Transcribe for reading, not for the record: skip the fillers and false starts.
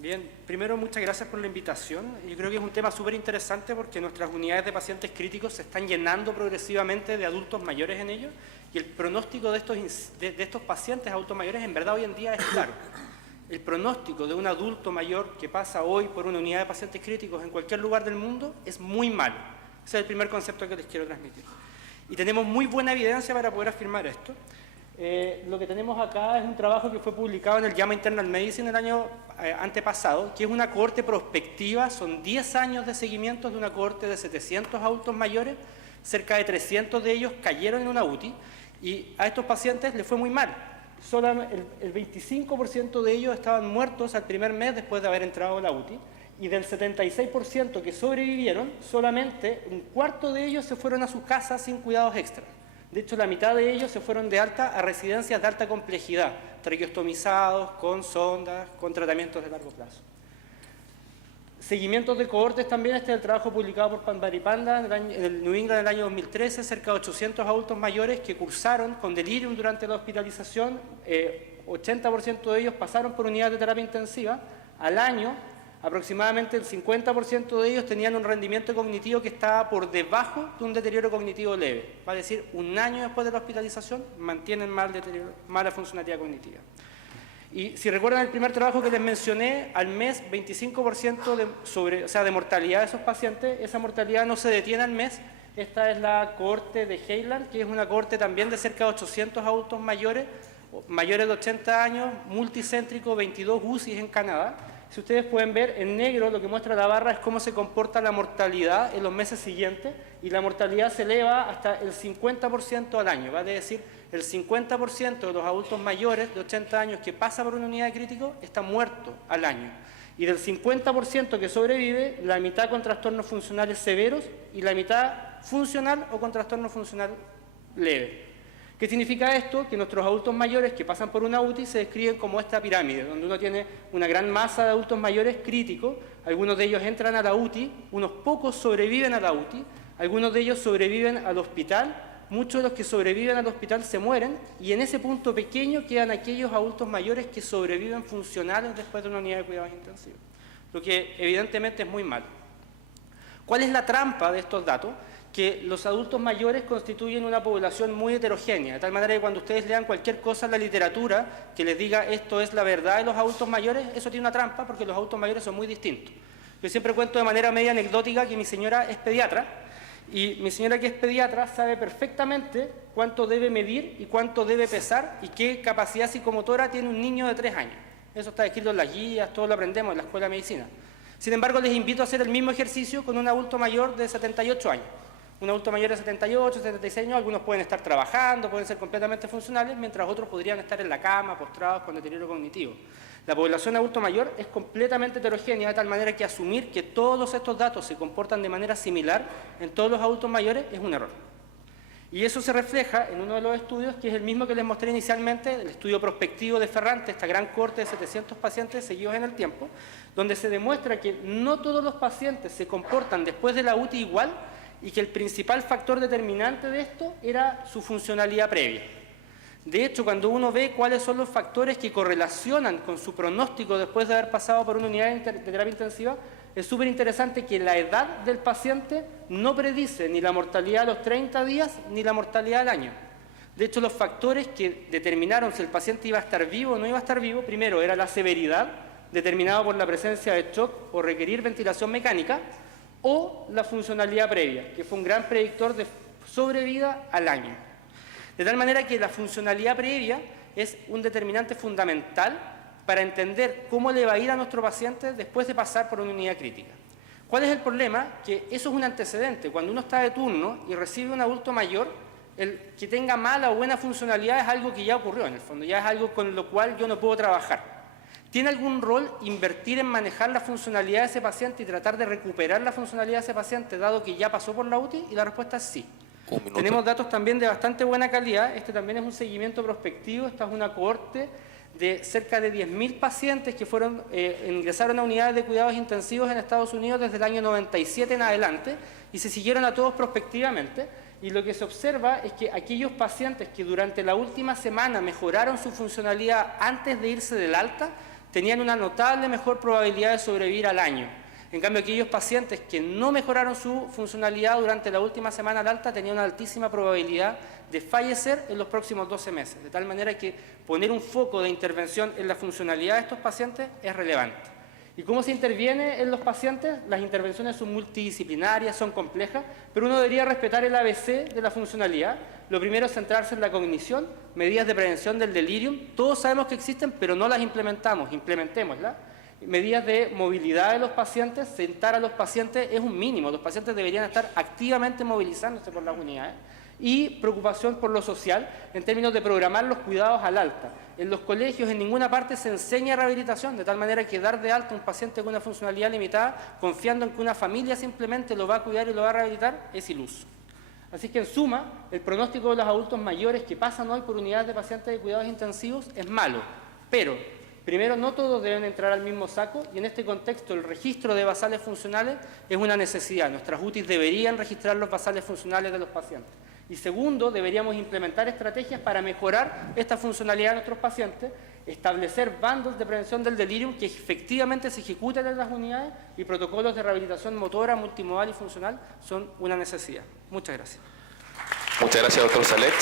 Bien, primero muchas gracias por la invitación. Yo creo que es un tema súper interesante porque nuestras unidades de pacientes críticos se están llenando progresivamente de adultos mayores en ellos y el pronóstico de estos pacientes adultos mayores en verdad hoy en día es claro. El pronóstico de un adulto mayor que pasa hoy por una unidad de pacientes críticos en cualquier lugar del mundo es muy malo. Ese es el primer concepto que les quiero transmitir. Y tenemos muy buena evidencia para poder afirmar esto. Lo que tenemos acá es un trabajo que fue publicado en el JAMA Internal Medicine el año antepasado, que es una cohorte prospectiva, son 10 años de seguimiento de una cohorte de 700 adultos mayores, cerca de 300 de ellos cayeron en una UTI y a estos pacientes les fue muy mal. Solo el 25% de ellos estaban muertos al primer mes después de haber entrado a la UTI y del 76% que sobrevivieron, solamente un cuarto de ellos se fueron a sus casas sin cuidados extras. De hecho, la mitad de ellos se fueron de alta a residencias de alta complejidad, traqueostomizados, con sondas, con tratamientos de largo plazo. Seguimientos de cohortes también, este es el trabajo publicado por Panvaripanda en el New England en el año 2013, cerca de 800 adultos mayores que cursaron con delirium durante la hospitalización, 80% de ellos pasaron por unidad de terapia intensiva. Al año, aproximadamente el 50% de ellos tenían un rendimiento cognitivo que estaba por debajo de un deterioro cognitivo leve. Va a decir, un año después de la hospitalización mantienen mala funcionalidad cognitiva. Y si recuerdan el primer trabajo que les mencioné, al mes 25% de mortalidad de esos pacientes, esa mortalidad no se detiene al mes. Esta es la cohorte de Heiland, que es una cohorte también de cerca de 800 adultos mayores de 80 años, multicéntrico, 22 UCIs en Canadá. Si ustedes pueden ver, en negro lo que muestra la barra es cómo se comporta la mortalidad en los meses siguientes y la mortalidad se eleva hasta el 50% al año, vale decir, el 50% de los adultos mayores de 80 años que pasa por una unidad de crítico está muerto al año. Y del 50% que sobrevive, la mitad con trastornos funcionales severos y la mitad funcional o con trastorno funcional leve. ¿Qué significa esto? Que nuestros adultos mayores que pasan por una UTI se describen como esta pirámide, donde uno tiene una gran masa de adultos mayores críticos, algunos de ellos entran a la UTI, unos pocos sobreviven a la UTI, algunos de ellos sobreviven al hospital, muchos de los que sobreviven al hospital se mueren y en ese punto pequeño quedan aquellos adultos mayores que sobreviven funcionales después de una unidad de cuidados intensivos, lo que evidentemente es muy malo. ¿Cuál es la trampa de estos datos? Que los adultos mayores constituyen una población muy heterogénea, de tal manera que cuando ustedes lean cualquier cosa en la literatura que les diga esto es la verdad de los adultos mayores, eso tiene una trampa porque los adultos mayores son muy distintos. Yo siempre cuento de manera media anecdótica que mi señora es pediatra y mi señora que es pediatra sabe perfectamente cuánto debe medir y cuánto debe pesar y qué capacidad psicomotora tiene un niño de 3 años. Eso está escrito en las guías, todo lo aprendemos en la escuela de medicina. Sin embargo, les invito a hacer el mismo ejercicio con un adulto mayor de 78 años. Un adulto mayor de 78, 76 años, algunos pueden estar trabajando, pueden ser completamente funcionales, mientras otros podrían estar en la cama, postrados, con deterioro cognitivo. La población adulto mayor es completamente heterogénea, de tal manera que asumir que todos estos datos se comportan de manera similar en todos los adultos mayores es un error. Y eso se refleja en uno de los estudios, que es el mismo que les mostré inicialmente, el estudio prospectivo de Ferrante, esta gran cohorte de 700 pacientes seguidos en el tiempo, donde se demuestra que no todos los pacientes se comportan después de la UTI igual, y que el principal factor determinante de esto era su funcionalidad previa. De hecho, cuando uno ve cuáles son los factores que correlacionan con su pronóstico después de haber pasado por una unidad de terapia intensiva, es súper interesante que la edad del paciente no predice ni la mortalidad a los 30 días ni la mortalidad al año. De hecho, los factores que determinaron si el paciente iba a estar vivo o no iba a estar vivo, primero era la severidad, determinada por la presencia de shock o requerir ventilación mecánica, o la funcionalidad previa, que fue un gran predictor de sobrevida al año. De tal manera que la funcionalidad previa es un determinante fundamental para entender cómo le va a ir a nuestro paciente después de pasar por una unidad crítica. ¿Cuál es el problema? Que eso es un antecedente. Cuando uno está de turno y recibe un adulto mayor, el que tenga mala o buena funcionalidad es algo que ya ocurrió en el fondo, ya es algo con lo cual yo no puedo trabajar. ¿Tiene algún rol invertir en manejar la funcionalidad de ese paciente y tratar de recuperar la funcionalidad de ese paciente, dado que ya pasó por la UTI? Y la respuesta es sí. Tenemos datos también de bastante buena calidad. Este también es un seguimiento prospectivo. Esta es una cohorte de cerca de 10.000 pacientes que ingresaron a unidades de cuidados intensivos en Estados Unidos desde el año 97 en adelante y se siguieron a todos prospectivamente. Y lo que se observa es que aquellos pacientes que durante la última semana mejoraron su funcionalidad antes de irse del alta, tenían una notable mejor probabilidad de sobrevivir al año. En cambio, aquellos pacientes que no mejoraron su funcionalidad durante la última semana al alta tenían una altísima probabilidad de fallecer en los próximos 12 meses. De tal manera que poner un foco de intervención en la funcionalidad de estos pacientes es relevante. ¿Y cómo se interviene en los pacientes? Las intervenciones son multidisciplinarias, son complejas, pero uno debería respetar el ABC de la funcionalidad. Lo primero es centrarse en la cognición, medidas de prevención del delirium. Todos sabemos que existen, pero no las implementamos. Implementémoslas. Medidas de movilidad de los pacientes, sentar a los pacientes es un mínimo. Los pacientes deberían estar activamente movilizándose por las unidades. Y preocupación por lo social en términos de programar los cuidados al alta. En los colegios en ninguna parte se enseña rehabilitación, de tal manera que dar de alta a un paciente con una funcionalidad limitada, confiando en que una familia simplemente lo va a cuidar y lo va a rehabilitar, es iluso. Así que en suma, el pronóstico de los adultos mayores que pasan hoy por unidades de pacientes de cuidados intensivos es malo, pero primero, no todos deben entrar al mismo saco y en este contexto el registro de basales funcionales es una necesidad. Nuestras UTIs deberían registrar los basales funcionales de los pacientes. Y segundo, deberíamos implementar estrategias para mejorar esta funcionalidad de nuestros pacientes, establecer bandos de prevención del delirium que efectivamente se ejecuten en las unidades y protocolos de rehabilitación motora, multimodal y funcional son una necesidad. Muchas gracias. Muchas gracias, doctor Salet.